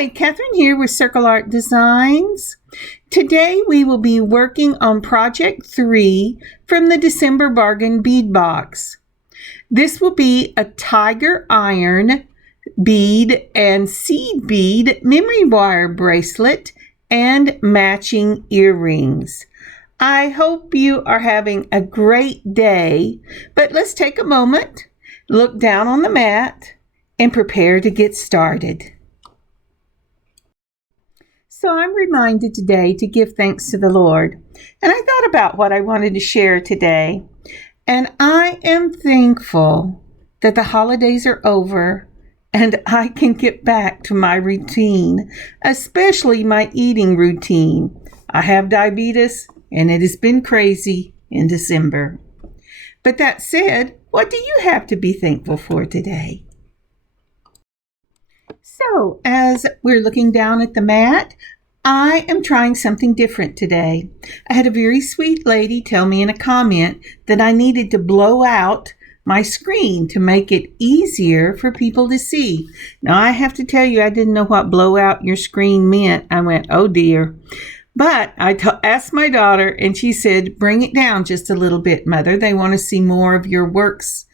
Hi, Kathryn here with Circle Art Designs. Today we will be working on Project 3 from the December Bargain Bead box. This will be a tiger iron bead and seed bead memory wire bracelet and matching earrings. I hope you are having a great day, but let's take a moment, look down on the mat, and prepare to get started. So I'm reminded today to give thanks to the Lord. And I thought about what I wanted to share today. And I am thankful that the holidays are over and I can get back to my routine, especially my eating routine. I have diabetes and it has been crazy in December. But that said, what do you have to be thankful for today? So, as we're looking down at the mat, I am trying something different today. I had a very sweet lady tell me in a comment that I needed to blow out my screen to make it easier for people to see. Now, I have to tell you, I didn't know what blow out your screen meant. I went, oh dear. But I asked my daughter, and she said, bring it down just a little bit, Mother. They want to see more of your workspace.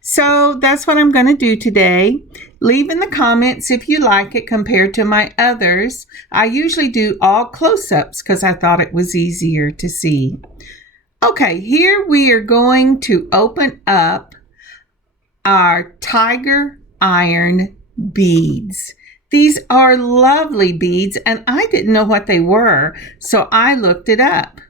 So that's what I'm going to do today. Leave in the comments if you like it compared to my others. I usually do all close-ups because I thought it was easier to see. Okay, here we are going to open up our tiger iron beads. These are lovely beads, and I didn't know what they were, so I looked it up.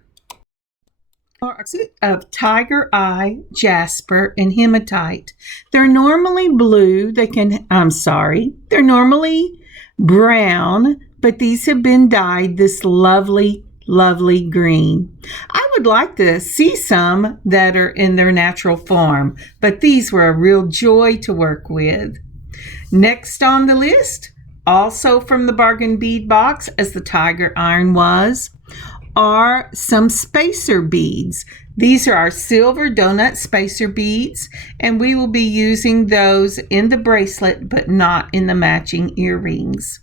Of tiger eye, jasper, and hematite. They're normally blue. They're normally brown, but these have been dyed this lovely green. I would like to see some that are in their natural form, but these were a real joy to work with. Next on the list, also from the Bargain Bead box, as the tiger iron was, are some spacer beads. These are our silver donut spacer beads, and we will be using those in the bracelet, but not in the matching earrings.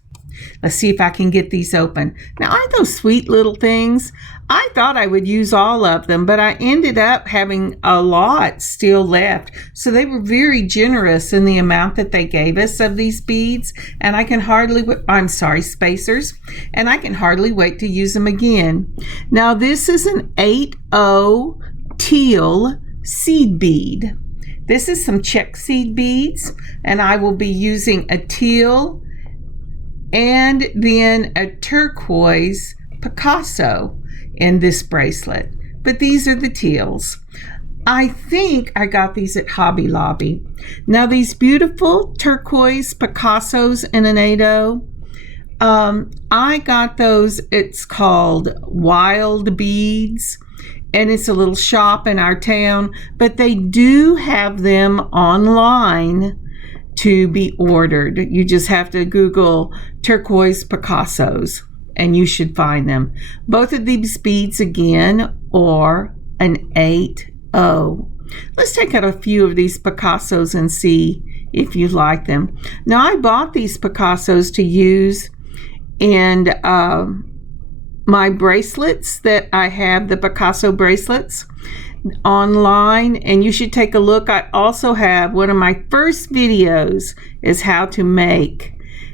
Let's see if I can get these open. Now, aren't those sweet little things? I thought I would use all of them, but I ended up having a lot still left. So they were very generous in the amount that they gave us of these beads, and I can spacers, and I can hardly wait to use them again. Now, this is an 8/0 teal seed bead. This is some check seed beads, and I will be using a teal and then a turquoise Picasso in this bracelet. But these are the teals. I think I got these at Hobby Lobby. Now these beautiful turquoise Picassos in an 8/0, I got those, it's called Wild Beads, and it's a little shop in our town, but they do have them online to be ordered. You just have to Google turquoise Picassos and you should find them. Both of these beads again are an 8/0. Let's take out a few of these Picassos and see if you like them. Now I bought these Picassos to use in my bracelets that I have, the Picasso bracelets, online, and you should take a look. I also have one of my first videos is how to make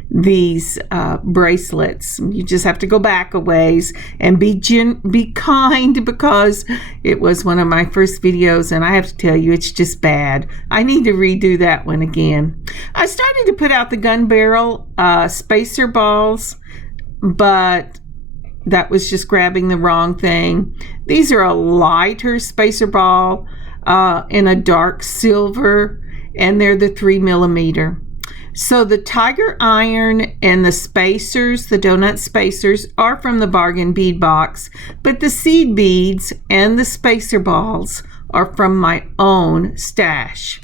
these bracelets. You just have to go back a ways and be kind, because it was one of my first videos and I have to tell you, it's just bad. I need to redo that one again. I started to put out the gun barrel spacer balls, but that was just grabbing the wrong thing. These are a lighter spacer ball in a dark silver, and they're the 3mm. So the tiger iron and the spacers, the donut spacers, are from the Bargain Bead box, but the seed beads and the spacer balls are from my own stash.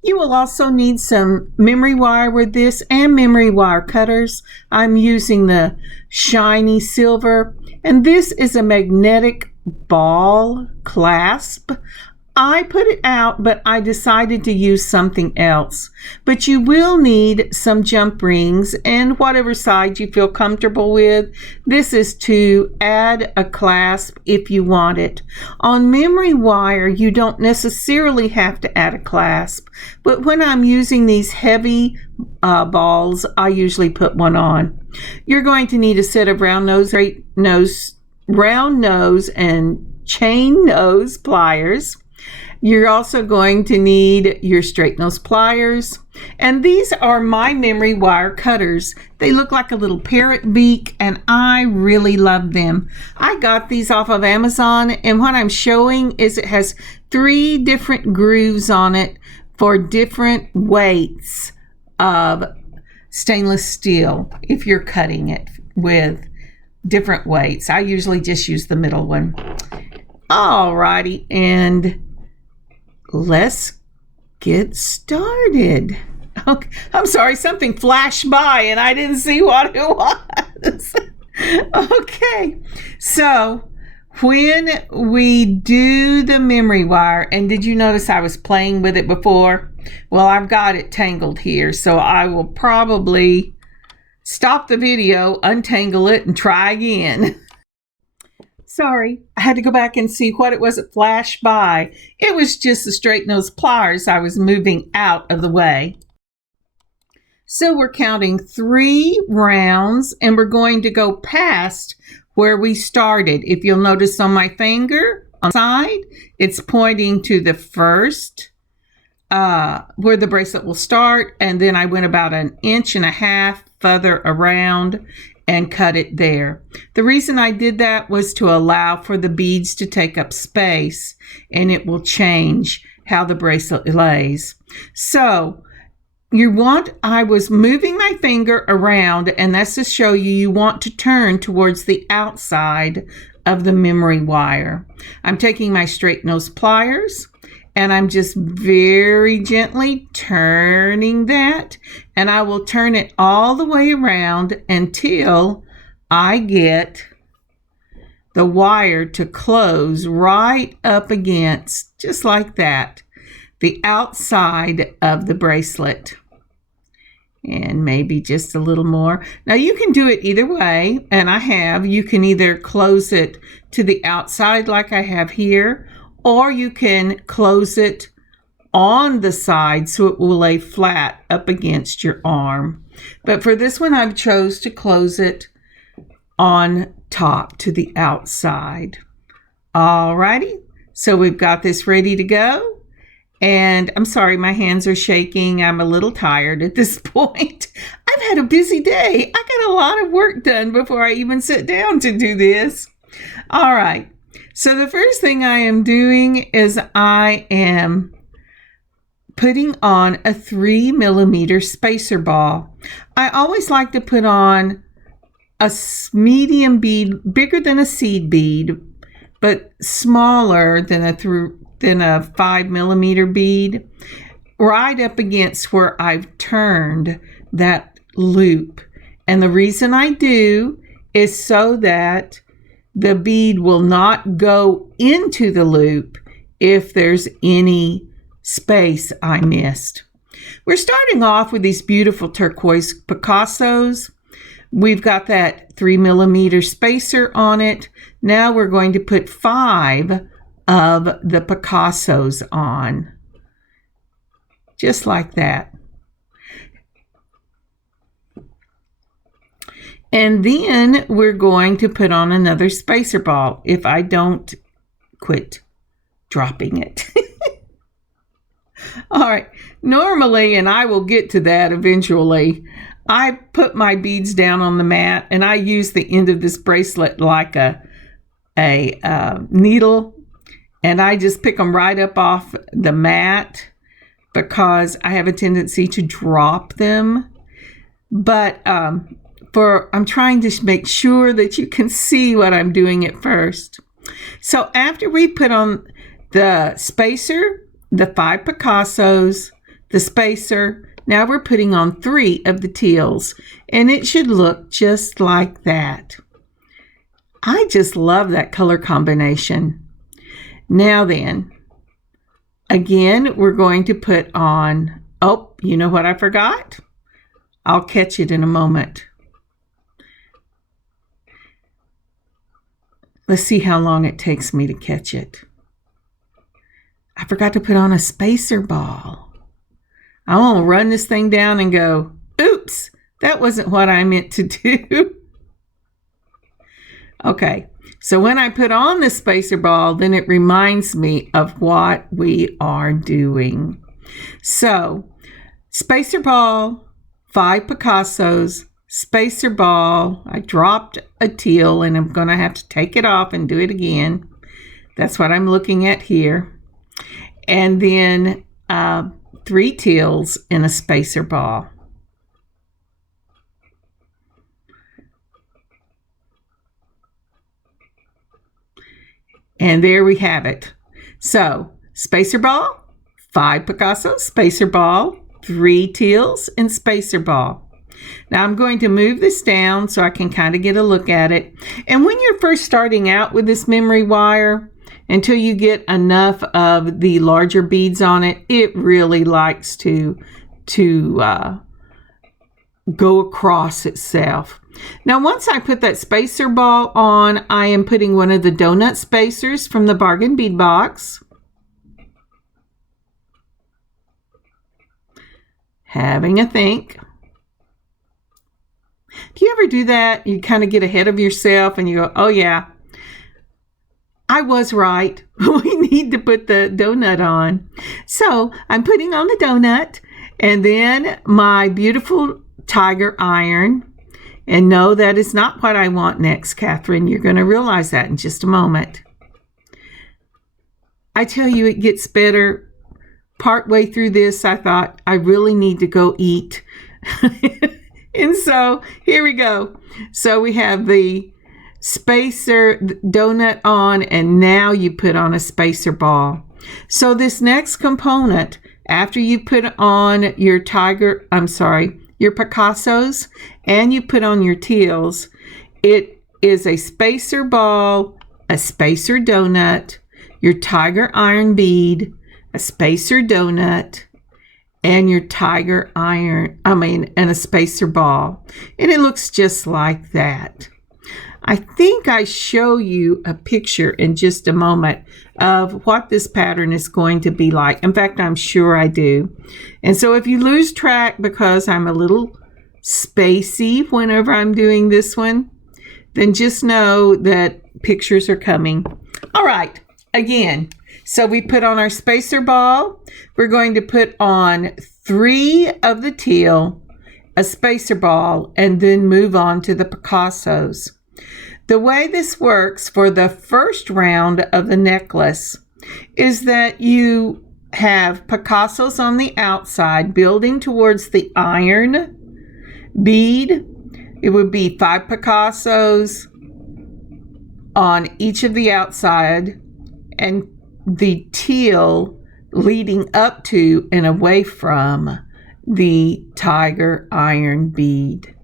You will also need some memory wire with this and memory wire cutters. I'm using the shiny silver, and this is a magnetic ball clasp. I put it out, but I decided to use something else. But you will need some jump rings and whatever side you feel comfortable with. This is to add a clasp if you want it. On memory wire, you don't necessarily have to add a clasp, but when I'm using these heavy balls, I usually put one on. You're going to need a set of round nose and chain nose pliers. You're also going to need your straight nose pliers. And these are my memory wire cutters. They look like a little parrot beak and I really love them. I got these off of Amazon, and what I'm showing is it has 3 different grooves on it for different weights of stainless steel if you're cutting it with different weights. I usually just use the middle one. Alrighty, and let's get started. Okay, I'm sorry, something flashed by and I didn't see what it was. Okay, so when we do the memory wire, and did you notice I was playing with it before? Well, I've got it tangled here, so I will probably stop the video, untangle it, and try again. Sorry, I had to go back and see what it was that flashed by. It was just the straight nose pliers I was moving out of the way. So we're counting 3 rounds, and we're going to go past where we started. If you'll notice on my finger on the side, it's pointing to the first where the bracelet will start, and then I went about 1.5 inches further around and cut it there. The reason I did that was to allow for the beads to take up space, and it will change how the bracelet lays. So I was moving my finger around, and that's to show you want to turn towards the outside of the memory wire. I'm taking my straight nose pliers, and I'm just very gently turning that, and I will turn it all the way around until I get the wire to close right up against, just like that, the outside of the bracelet. And maybe just a little more. Now you can do it either way, and you can either close it to the outside like I have here, or you can close it on the side so it will lay flat up against your arm. But for this one, I've chose to close it on top to the outside. Alrighty, so we've got this ready to go. And I'm sorry, my hands are shaking. I'm a little tired at this point. I've had a busy day. I got a lot of work done before I even sit down to do this. All right. So the first thing I am doing is I am putting on a 3mm spacer ball. I always like to put on a medium bead, bigger than a seed bead, but smaller than a 5mm bead, right up against where I've turned that loop. And the reason I do is so that the bead will not go into the loop if there's any space I missed. We're starting off with these beautiful turquoise Picassos. We've got that 3mm spacer on it. Now we're going to put 5 of the Picassos on, just like that. And then we're going to put on another spacer ball if I don't quit dropping it. All right, normally, and I will get to that eventually, I put my beads down on the mat and I use the end of this bracelet like a needle, and I just pick them right up off the mat because I have a tendency to drop them. But I'm trying to make sure that you can see what I'm doing at first. So after we put on the spacer, the 5 Picassos, the spacer, now we're putting on 3 of the teals, and it should look just like that. I just love that color combination. Now then, Again, we're going to put on, oh, you know what I forgot? I'll catch it in a moment. Let's see how long it takes me to catch it. I forgot to put on a spacer ball. I want to run this thing down and go, oops, that wasn't what I meant to do. Okay, so when I put on the spacer ball, then it reminds me of what we are doing. So, spacer ball, 5 Picassos, spacer ball. I dropped a teal and I'm going to have to take it off and do it again. That's what I'm looking at here. And then 3 teals in a spacer ball. And there we have it. So, spacer ball, 5 Picasso, spacer ball, 3 teals, and spacer ball. Now I'm going to move this down so I can kind of get a look at it. And when you're first starting out with this memory wire, until you get enough of the larger beads on it, it really likes to go across itself. Now once I put that spacer ball on, I am putting one of the donut spacers from the Bargain Bead box. Having a think. Do you ever do that? You kind of get ahead of yourself and you go, oh yeah, I was right. We need to put the donut on. So I'm putting on the donut and then my beautiful tiger iron. And no, that is not what I want next, Kathryn. You're going to realize that in just a moment. I tell you, it gets better. Partway through this, I thought, I really need to go eat. And so, here we go. So we have the spacer donut on, and now you put on a spacer ball. So this next component, after you put on your your Picassos, and you put on your teals, it is a spacer ball, a spacer donut, your tiger iron bead, a spacer donut, and your tiger iron, and a spacer ball. And it looks just like that. I think I show you a picture in just a moment of what this pattern is going to be like. In fact, I'm sure I do. And so if you lose track because I'm a little spacey whenever I'm doing this one, then just know that pictures are coming. All right, again, so we put on our spacer ball. We're going to put on 3 of the teal, a spacer ball, and then move on to the Picassos. The way this works for the first round of the necklace is that you have Picassos on the outside building towards the iron bead. It would be 5 Picassos on each of the outside and the teal leading up to and away from the tiger iron bead.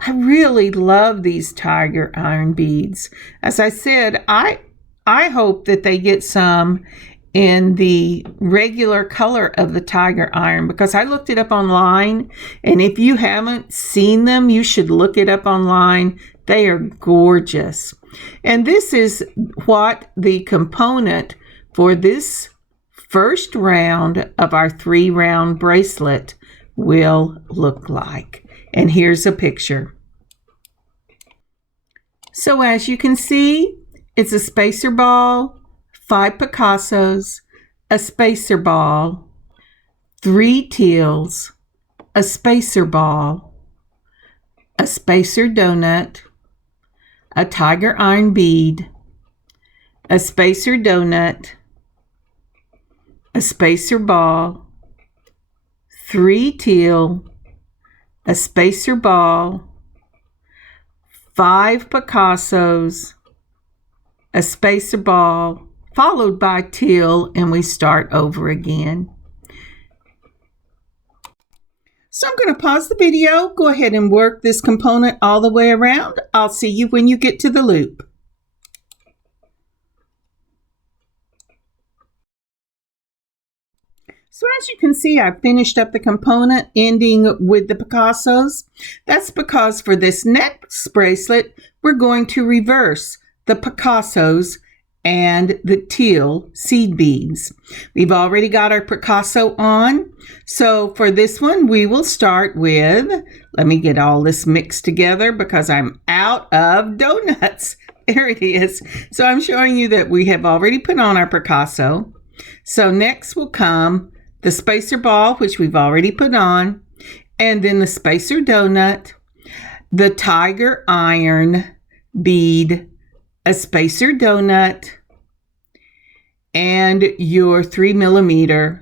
I really love these tiger iron beads. As I said, I hope that they get some in the regular color of the tiger iron, because I looked it up online, and if you haven't seen them, you should look it up online. They are gorgeous. And this is what the component for this first round of our 3-round bracelet will look like. And here's a picture. So as you can see, it's a spacer ball, 5 Picassos, a spacer ball, 3 teals, a spacer ball, a spacer donut, a tiger iron bead, a spacer donut, a spacer ball, 3 teal, a spacer ball, 5 Picassos, a spacer ball, followed by teal, and we start over again. So I'm going to pause the video, go ahead and work this component all the way around. I'll see you when you get to the loop. So as you can see, I finished up the component ending with the Picassos. That's because for this next bracelet, we're going to reverse the Picassos and the teal seed beads. We've already got our Picasso on. So for this one, we will start with, let me get all this mixed together because I'm out of donuts. There it is. So I'm showing you that we have already put on our Picasso. So next will come the spacer ball, which we've already put on, and then the spacer donut, the tiger iron bead, a spacer donut, and your 3mm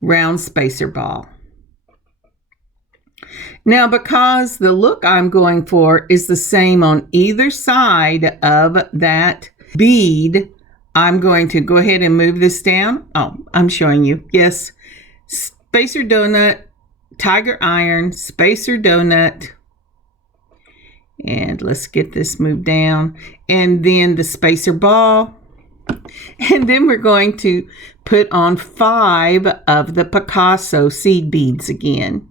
round spacer ball. Now, because the look I'm going for is the same on either side of that bead, I'm going to go ahead and move this down. Oh, I'm showing you. Yes, spacer donut, tiger iron, spacer donut. And let's get this moved down. And then the spacer ball. And then we're going to put on 5 of the Picasso seed beads again.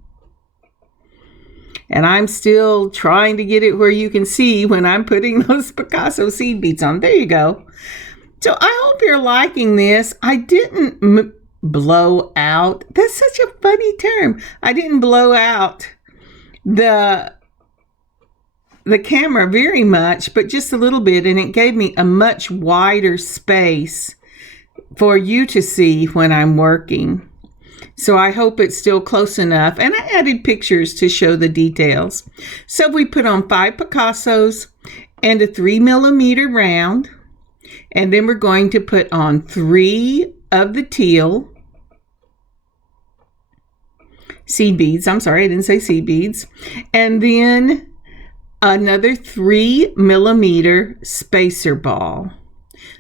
And I'm still trying to get it where you can see when I'm putting those Picasso seed beads on. There you go. So I hope you're liking this. I didn't blow out. That's such a funny term. I didn't blow out the camera very much, but just a little bit, and it gave me a much wider space for you to see when I'm working. So I hope it's still close enough. And I added pictures to show the details. So we put on 5 Picassos and a 3mm round. And then we're going to put on 3 of the teal seed beads. I'm sorry, I didn't say seed beads. And then another 3mm spacer ball.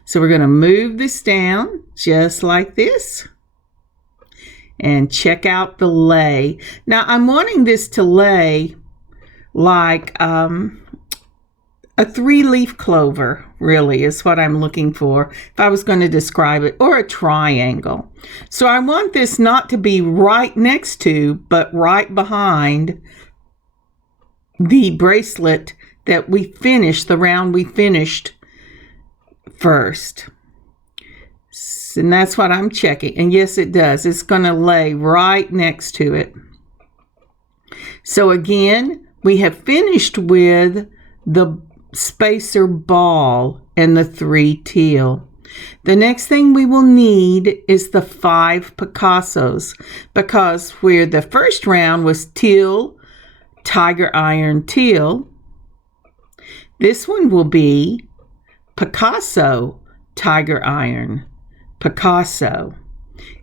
So we're going to move this down just like this. And check out the lay. Now I'm wanting this to lay like a 3-leaf clover, really, is what I'm looking for if I was going to describe it, or a triangle. So I want this not to be right next to, but right behind the bracelet that we finished, the round we finished first. And that's what I'm checking. And yes, it does. It's going to lay right next to it. So again, we have finished with the spacer ball and the 3 teal. The next thing we will need is the 5 Picassos, because where the first round was teal, tiger iron, teal, this one will be Picasso, tiger iron, Picasso,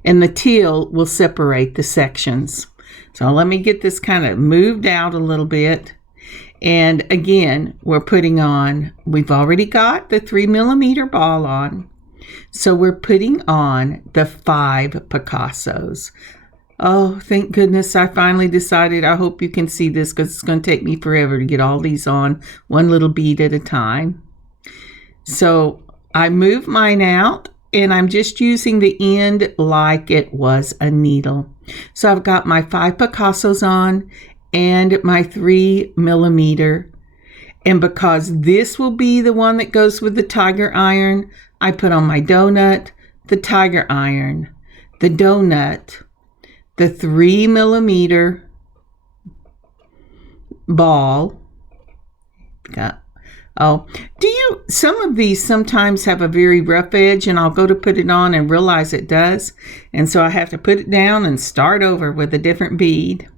and the teal will separate the sections. So let me get this kind of moved out a little bit. And again, we're putting on, we've already got the 3mm ball on. So we're putting on the 5 Picassos. Oh, thank goodness I finally decided. I hope you can see this because it's going to take me forever to get all these on, one little bead at a time. So I move mine out. And I'm just using the end like it was a needle. So I've got my 5 Picassos on and my 3mm. And because this will be the one that goes with the tiger iron, I put on my donut, the tiger iron, the donut, the 3mm ball. Some of these sometimes have a very rough edge, and I'll go to put it on and realize it does. And so I have to put it down and start over with a different bead.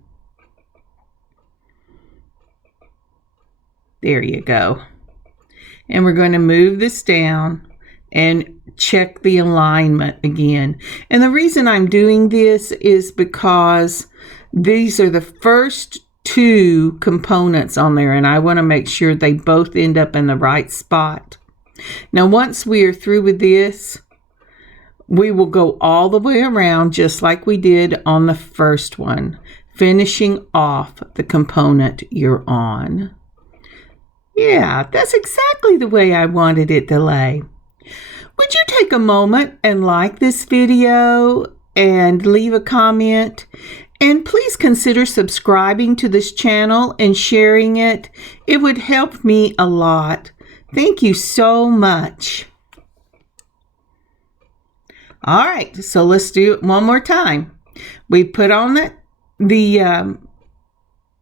There you go. And we're going to move this down and check the alignment again. And the reason I'm doing this is because these are the first 2 components on there, and I want to make sure they both end up in the right spot. Now, once we are through with this, we will go all the way around just like we did on the first one, finishing off the component you're on. Yeah, that's exactly the way I wanted it to lay. Would you take a moment and like this video and leave a comment. And please consider subscribing to this channel and sharing it. It would help me a lot. Thank you so much. All right, so let's do it one more time. We put on the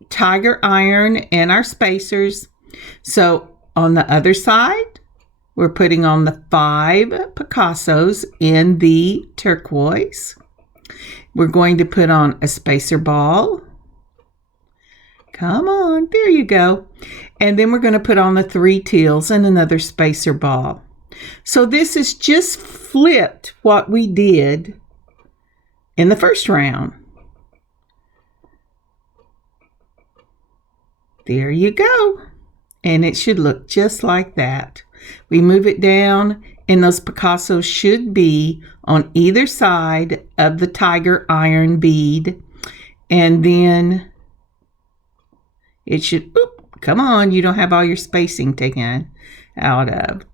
tiger iron and our spacers. So on the other side, we're putting on the 5 Picassos in the turquoise. We're going to put on a spacer ball. Come on, there you go. And then we're going to put on the 3 teals and another spacer ball. So this is just flipped what we did in the first round. There you go. And it should look just like that. We move it down, and those Picassos should be on either side of the tiger iron bead. And then it should, come on, you don't have all your spacing taken out of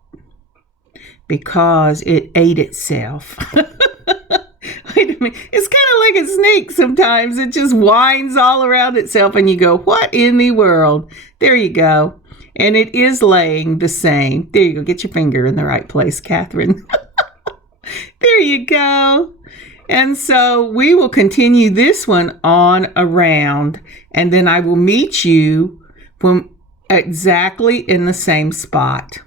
because it ate itself. Wait a minute. It's kind of like a snake sometimes. It just winds all around itself and you go, what in the world? There you go. And it is laying the same. There you go. Get your finger in the right place, Kathryn. There you go. And so we will continue this one on around, and then I will meet you from exactly in the same spot.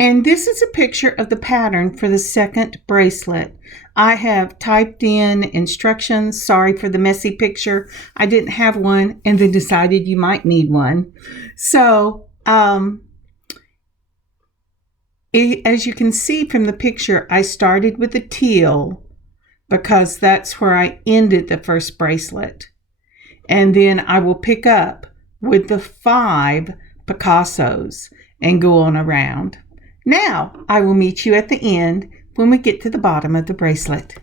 And this is a picture of the pattern for the second bracelet. I have typed in instructions. Sorry for the messy picture. I didn't have one and then decided you might need one. So, as you can see from the picture, I started with a teal because that's where I ended the first bracelet. And then I will pick up with the 5 Picassos and go on around. Now, I will meet you at the end when we get to the bottom of the bracelet.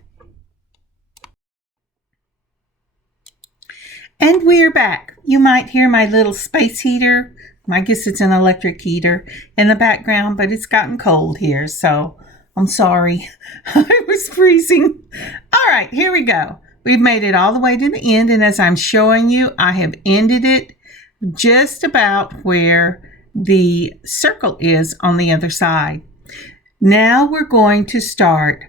And we're back. You might hear my little space heater. I guess it's an electric heater in the background, but it's gotten cold here, so I'm sorry. I was freezing. All right, here we go. We've made it all the way to the end, and as I'm showing you, I have ended it just about where the circle is on the other side. Now we're going to start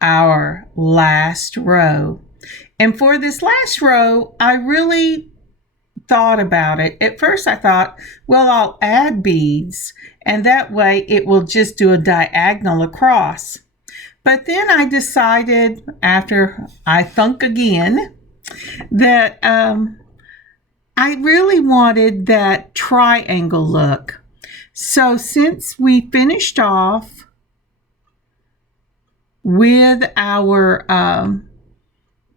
our last row. And for this last row, I really thought about it. At first I thought, well, I'll add beads and that way it will just do a diagonal across. But then I decided, after I thunk again, that I really wanted that triangle look. So since we finished off with our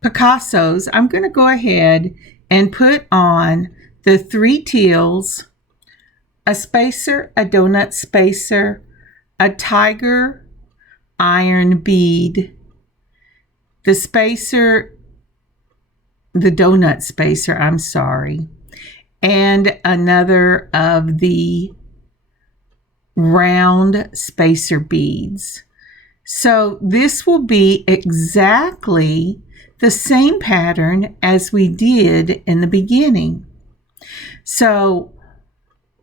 Picassos, I'm going to go ahead and put on the 3 teals, a spacer, a donut spacer, a tiger iron bead, the spacer, the donut spacer, I'm sorry, and another of the round spacer beads. So this will be exactly the same pattern as we did in the beginning. So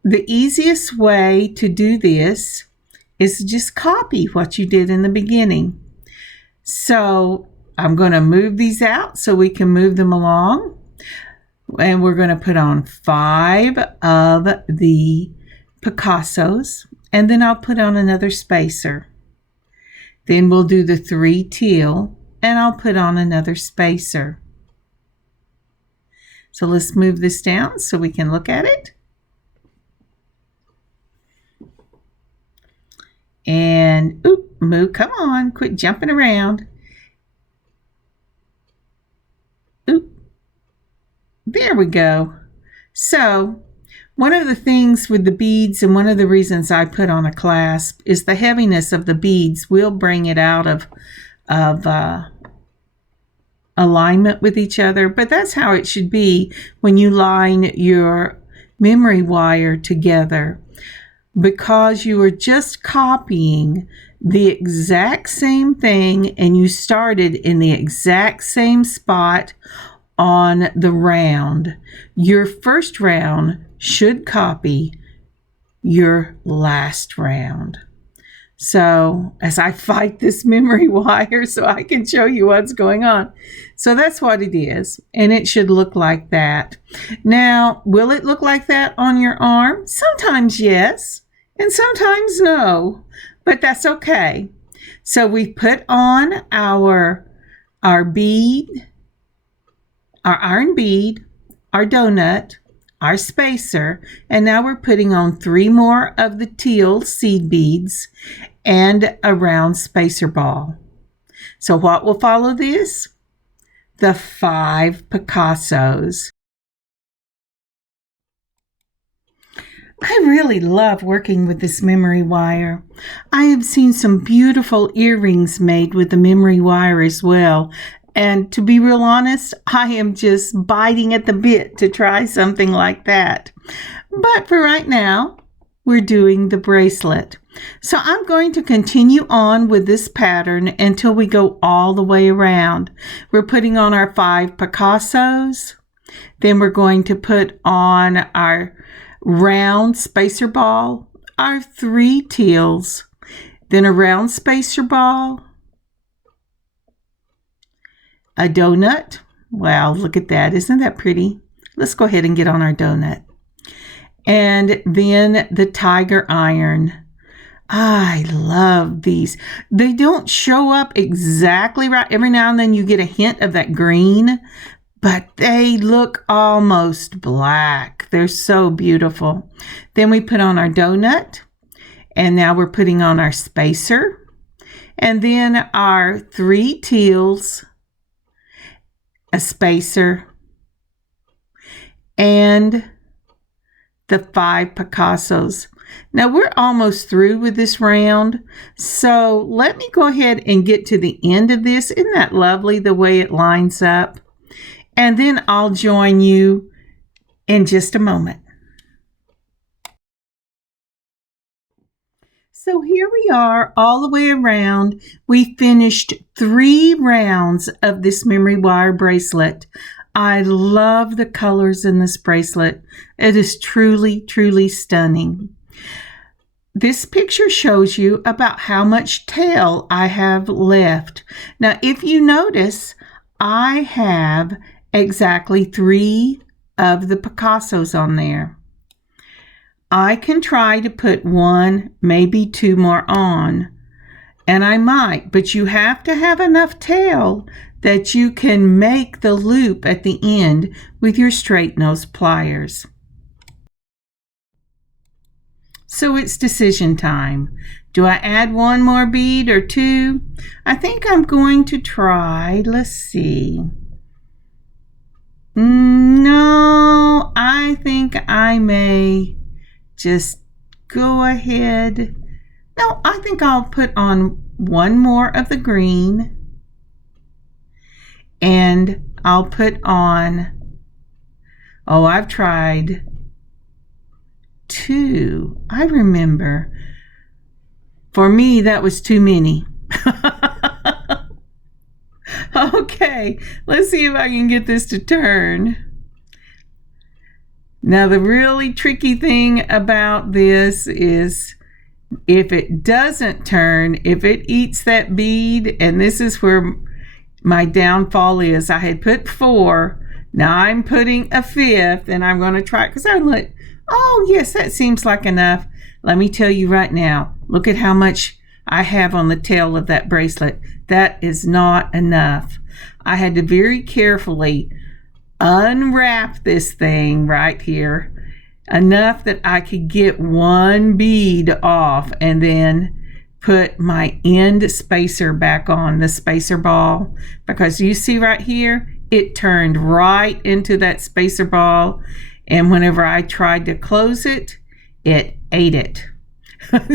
the easiest way to do this is just copy what you did in the beginning. So I'm going to move these out so we can move them along. And we're going to put on 5 of the Picassos, and then I'll put on another spacer. Then we'll do the 3 teal, and I'll put on another spacer. So let's move this down so we can look at it. And move, come on, quit jumping around. There we go. So one of the things with the beads, and one of the reasons I put on a clasp, is the heaviness of the beads will bring it out of alignment with each other. But that's how it should be when you line your memory wire together. because you are just copying the exact same thing and you started in the exact same spot on the round. Your first round should copy your last round. So as I fight this memory wire so I can show you what's going on. So that's what it is. And it should look like that. Now, will it look like that on your arm? Sometimes yes, and sometimes no, but that's okay. So we put on our bead, our iron bead, our donut, our spacer, and now we're putting on 3 more of the teal seed beads and a round spacer ball. So what will follow this? The 5 Picassos. I really love working with this memory wire. I have seen some beautiful earrings made with the memory wire as well. And to be real honest, I am just biting at the bit to try something like that. But for right now, we're doing the bracelet. So I'm going to continue on with this pattern until we go all the way around. We're putting on our 5 Picassos. Then we're going to put on our round spacer ball, our 3 teals, then a round spacer ball, a donut. Wow, look at that. Isn't that pretty? Let's go ahead and get on our donut. And then the tiger iron. I love these. They don't show up exactly right. Every now and then you get a hint of that green, but they look almost black. They're so beautiful. Then we put on our donut, and now we're putting on our spacer, and then our 3 teals, a spacer, and the 5 Picassos. Now we're almost through with this round, so let me go ahead and get to the end of this. Isn't that lovely the way it lines up? And then I'll join you in just a moment. So here we are all the way around. We finished 3 rounds of this memory wire bracelet. I love the colors in this bracelet. It is truly, truly stunning. This picture shows you about how much tail I have left. Now, if you notice, I have exactly 3 of the Picassos on there. I can try to put 1, maybe 2 more on, and I might, but you have to have enough tail that you can make the loop at the end with your straight nose pliers. So it's decision time. Do I add 1 more bead or 2? I think I'm going to try, let's see. No, I think I may just go ahead. No, I think I'll put on 1 more of the green, and I'll put on, oh, I've tried 2. I remember. For me, that was too many. Okay, let's see if I can get this to turn. Now, the really tricky thing about this is if it doesn't turn, if it eats that bead, and this is where my downfall is. I had put 4. Now I'm putting a 5th, and I'm going to try it because I'm like, oh, yes, that seems like enough. Let me tell you right now, look at how much I have on the tail of that bracelet. That is not enough. I had to very carefully unwrap this thing right here, enough that I could get 1 bead off and then put my end spacer back on, the spacer ball, because you see right here, it turned right into that spacer ball, and whenever I tried to close it, it ate it.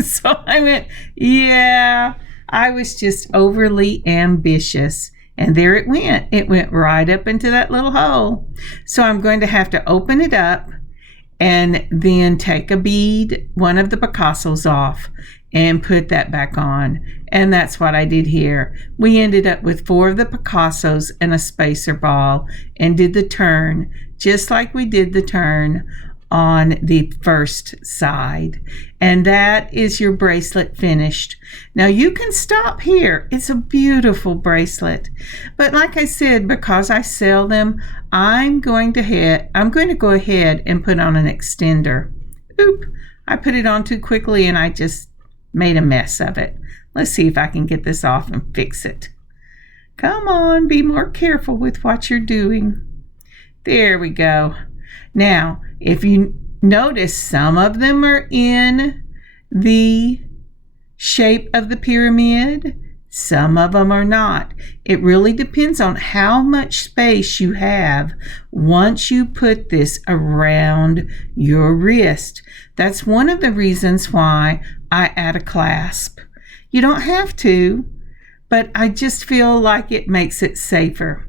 So I went, yeah, I was just overly ambitious. And there it went. It went right up into that little hole. So I'm going to have to open it up and then take a bead, one of the Picassos off, and put that back on. And that's what I did here. We ended up with 4 of the Picassos and a spacer ball and did the turn just like we did the turn on the first side. And that is your bracelet finished. Now you can stop here. It's a beautiful bracelet. But like I said, because I sell them, I'm going to go ahead and put on an extender. Oop, I put it on too quickly and I just made a mess of it. Let's see if I can get this off and fix it. Come on, be more careful with what you're doing. There we go. Now, if you notice, some of them are in the shape of the pyramid, some of them are not. It really depends on how much space you have once you put this around your wrist. That's one of the reasons why I add a clasp. You don't have to, but I just feel like it makes it safer.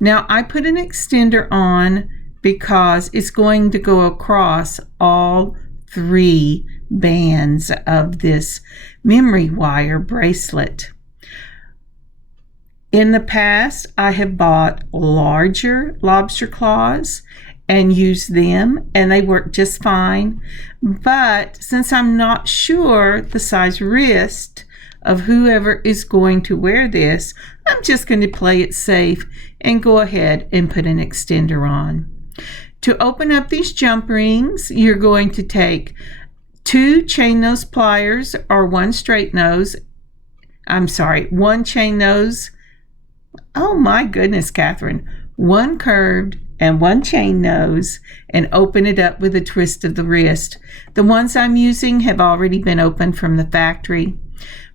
Now, I put an extender on because it's going to go across all 3 bands of this memory wire bracelet. In the past, I have bought larger lobster claws and used them, and they work just fine. But since I'm not sure the size wrist of whoever is going to wear this, I'm just going to play it safe and go ahead and put an extender on. To open up these jump rings, you're going to take 2 chain nose pliers or 1 straight nose. 1 chain nose. Oh my goodness, Kathryn. 1 curved and 1 chain nose, and open it up with a twist of the wrist. The ones I'm using have already been opened from the factory.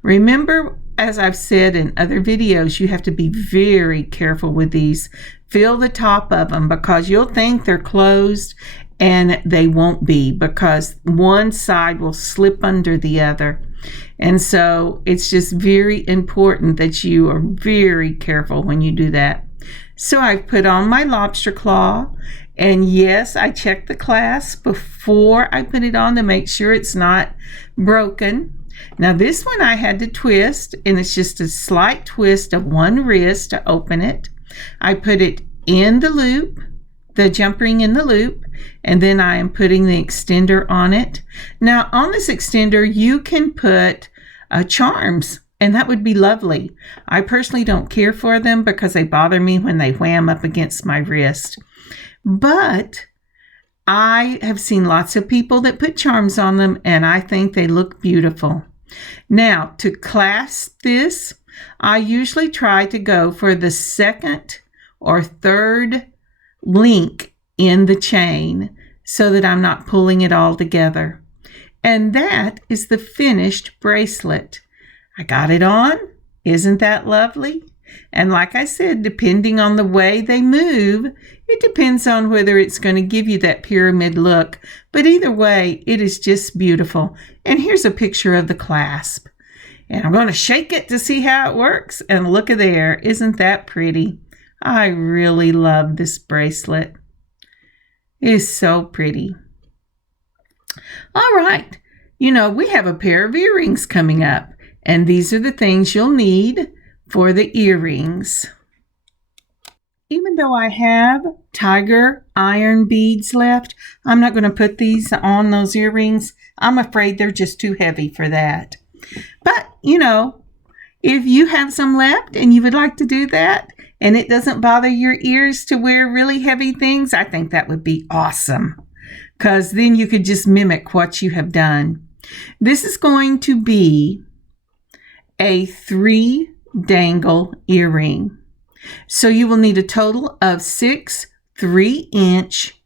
Remember, as I've said in other videos, you have to be very careful with these. Feel the top of them, because you'll think they're closed and they won't be, because one side will slip under the other. And so it's just very important that you are very careful when you do that. So I've put on my lobster claw, and yes, I checked the clasp before I put it on to make sure it's not broken. Now this one I had to twist, and it's just a slight twist of 1 wrist to open it. I put it in the loop, the jump ring in the loop, and then I am putting the extender on it. Now on this extender you can put charms, and that would be lovely. I personally don't care for them because they bother me when they wham up against my wrist. But I have seen lots of people that put charms on them, and I think they look beautiful. Now, to clasp this, I usually try to go for the 2nd or 3rd link in the chain so that I'm not pulling it all together. And that is the finished bracelet. I got it on. Isn't that lovely? And like I said, depending on the way they move, it depends on whether it's going to give you that pyramid look. But either way, it is just beautiful. And here's a picture of the clasp. And I'm going to shake it to see how it works. And look at there. Isn't that pretty? I really love this bracelet. It is so pretty. All right. You know, we have a pair of earrings coming up. And these are the things you'll need for the earrings. Even though I have tiger iron beads left, I'm not going to put these on those earrings. I'm afraid they're just too heavy for that. But, you know, if you have some left and you would like to do that, and it doesn't bother your ears to wear really heavy things, I think that would be awesome, because then you could just mimic what you have done. This is going to be a 3 dangle earring. So you will need a total of 6 3-inch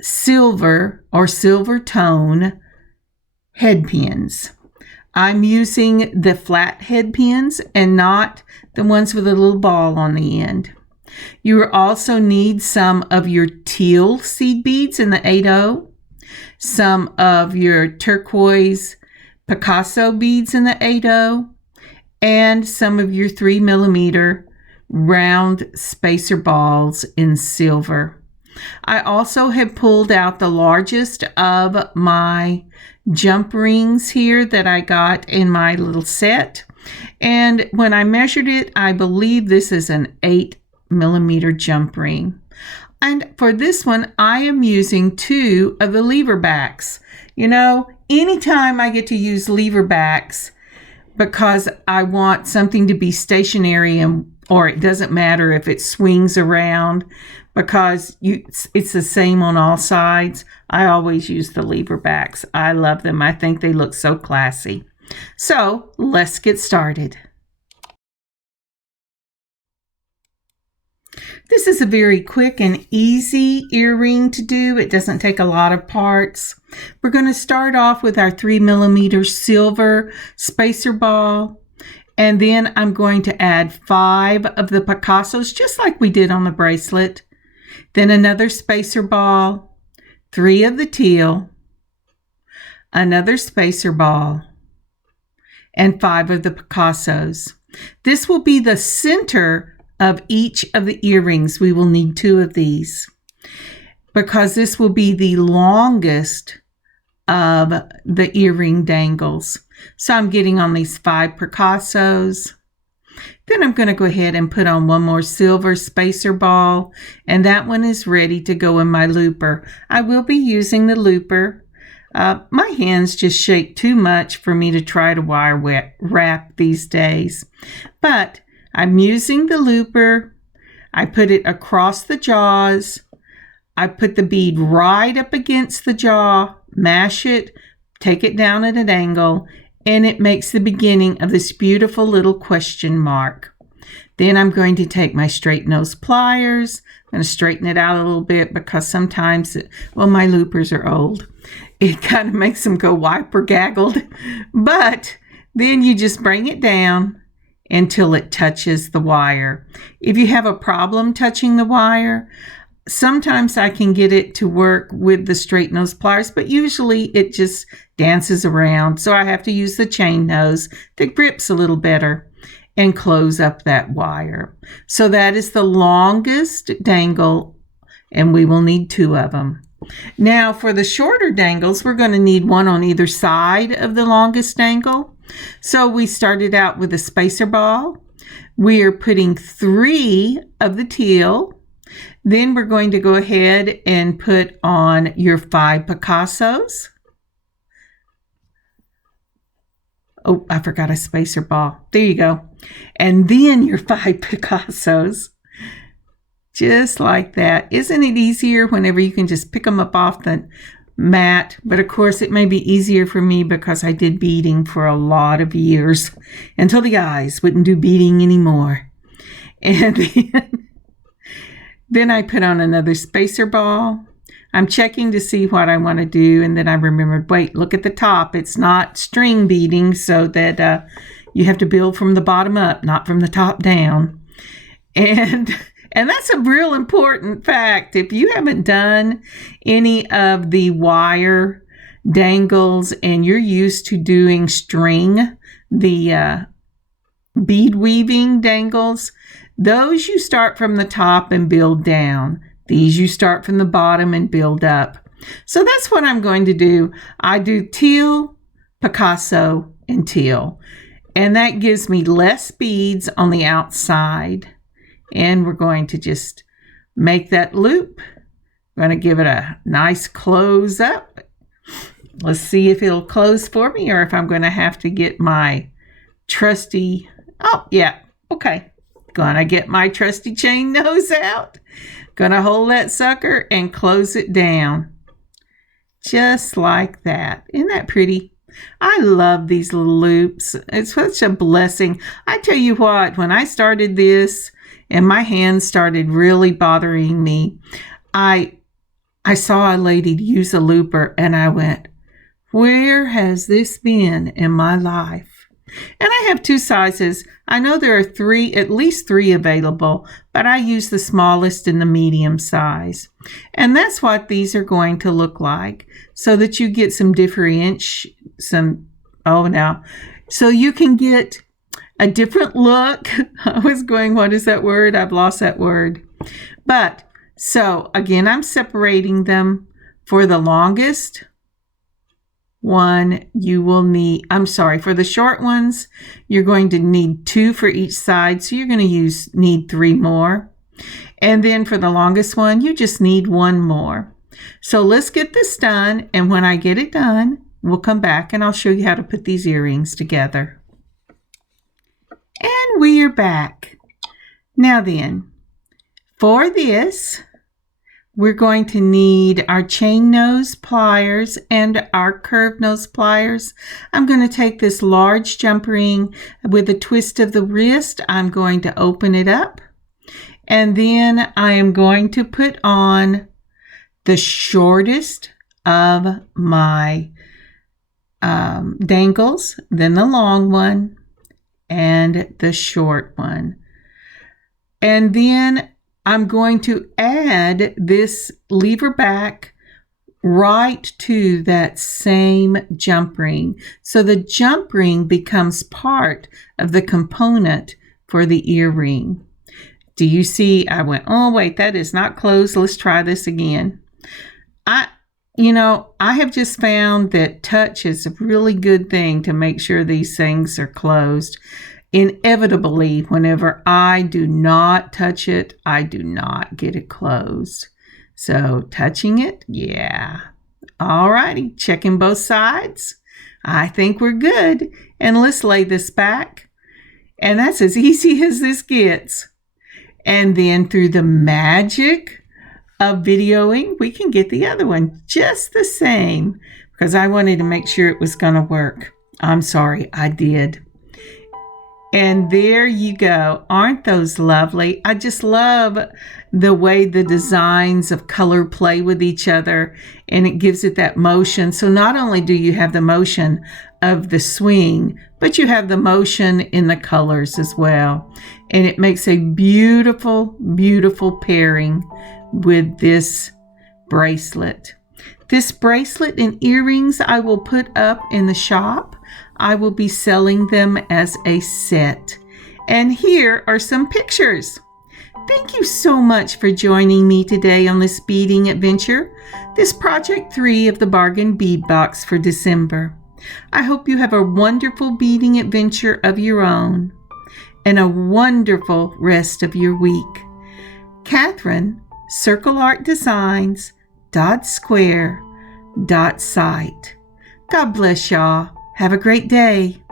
silver or silver tone head pins. I'm using the flat head pins and not the ones with a little ball on the end. You will also need some of your teal seed beads in the 8/0, some of your turquoise Picasso beads in the 8/0, and some of your 3mm round spacer balls in silver. I also have pulled out the largest of my jump rings here that I got in my little set. And when I measured it, I believe this is an 8mm jump ring. And for this one, I am using 2 of the lever backs. You know, anytime I get to use lever backs, because I want something to be stationary, or it doesn't matter if it swings around, because it's the same on all sides. I always use the lever backs. I love them. I think they look so classy. So let's get started. This is a very quick and easy earring to do. It doesn't take a lot of parts. We're going to start off with our 3mm silver spacer ball. And then I'm going to add 5 of the Picassos, just like we did on the bracelet. Then another spacer ball, 3 of the teal, another spacer ball, and 5 of the Picassos. This will be the center of each of the earrings. We will need 2 of these because this will be the longest of the earring dangles. So I'm getting on these 5 Picassos. Then I'm going to go ahead and put on one more silver spacer ball, and that one is ready to go in my looper. I will be using the looper. My hands just shake too much for me to try to wire wrap these days. But I'm using the looper. I put it across the jaws. I put the bead right up against the jaw, mash it, take it down at an angle, and it makes the beginning of this beautiful little question mark. Then I'm going to take my straight nose pliers. I'm going to straighten it out a little bit because sometimes, my loopers are old. It kind of makes them go wiper gaggled. But then you just bring it down until it touches the wire. If you have a problem touching the wire, sometimes I can get it to work with the straight nose pliers, but usually it just dances around. So I have to use the chain nose that grips a little better and close up that wire. So that is the longest dangle, and we will need 2 of them. Now for the shorter dangles, we're going to need 1 on either side of the longest dangle. So we started out with a spacer ball. We are putting 3 of the teal. Then we're going to go ahead and put on your 5 Picassos. Oh, I forgot a spacer ball. There you go. And then your 5 Picassos. Just like that. Isn't it easier whenever you can just pick them up off the mat? But of course it may be easier for me because I did beading for a lot of years until the guys wouldn't do beading anymore. And then I put on another spacer ball. I'm checking to see what I want to do, and then I remembered, wait, look at the top. It's not string beading, so that you have to build from the bottom up, not from the top down. And that's a real important fact. If you haven't done any of the wire dangles and you're used to doing string, the bead weaving dangles, those you start from the top and build down. These you start from the bottom and build up. So that's what I'm going to do. I do teal, Picasso, and teal. And that gives me less beads on the outside. And we're going to just make that loop. I'm going to give it a nice close up. Let's see if it'll close for me or if I'm going to have to get my trusty, Gonna get my trusty chain nose out. Gonna hold that sucker and close it down. Just like that. Isn't that pretty? I love these little loops. It's such a blessing. I tell you what, when I started this and my hands started really bothering me, I saw a lady use a looper and I went, where has this been in my life? And I have 2 sizes. I know there are at least three available, but I use the smallest and the medium size. And that's what these are going to look like, so that you get so you can get a different look. I was going, what is that word? I've lost that word. But So again, I'm separating them. For the longest one, you will need, for the short ones, you're going to need 2 for each side. So you're going to need 3 more. And then for the longest one, you just need 1 more. So let's get this done. And when I get it done, we'll come back and I'll show you how to put these earrings together. And we are back. Now then, for this, we're going to need our chain nose pliers and our curved nose pliers. I'm going to take this large jump ring with a twist of the wrist. I'm going to open it up. And then I am going to put on the shortest of my dangles, then the long one, and the short one. And then I'm going to add this lever back right to that same jump ring. So the jump ring becomes part of the component for the earring. Do you see? I went, oh wait, that is not closed. Let's try this again. I have just found that touch is a really good thing to make sure these things are closed. Inevitably, whenever I do not touch it, I do not get it closed. So touching it, yeah. All righty, checking both sides. I think we're good. And let's lay this back. And that's as easy as this gets. And then through the magic of videoing, we can get the other one just the same because I wanted to make sure it was going to work. I'm sorry, I did. And there you go. Aren't those lovely? I just love the way the designs of color play with each other, and it gives it that motion. So not only do you have the motion of the swing, but you have the motion in the colors as well. And it makes a beautiful, beautiful pairing with this bracelet. This bracelet and earrings I will put up in the shop. I will be selling them as a set. And here are some pictures. Thank you so much for joining me today on this beading adventure, this project 3 of the Bargain Bead Box for December. I hope you have a wonderful beading adventure of your own and a wonderful rest of your week. Kathryn, circleartdesigns.square.site. God bless y'all. Have a great day.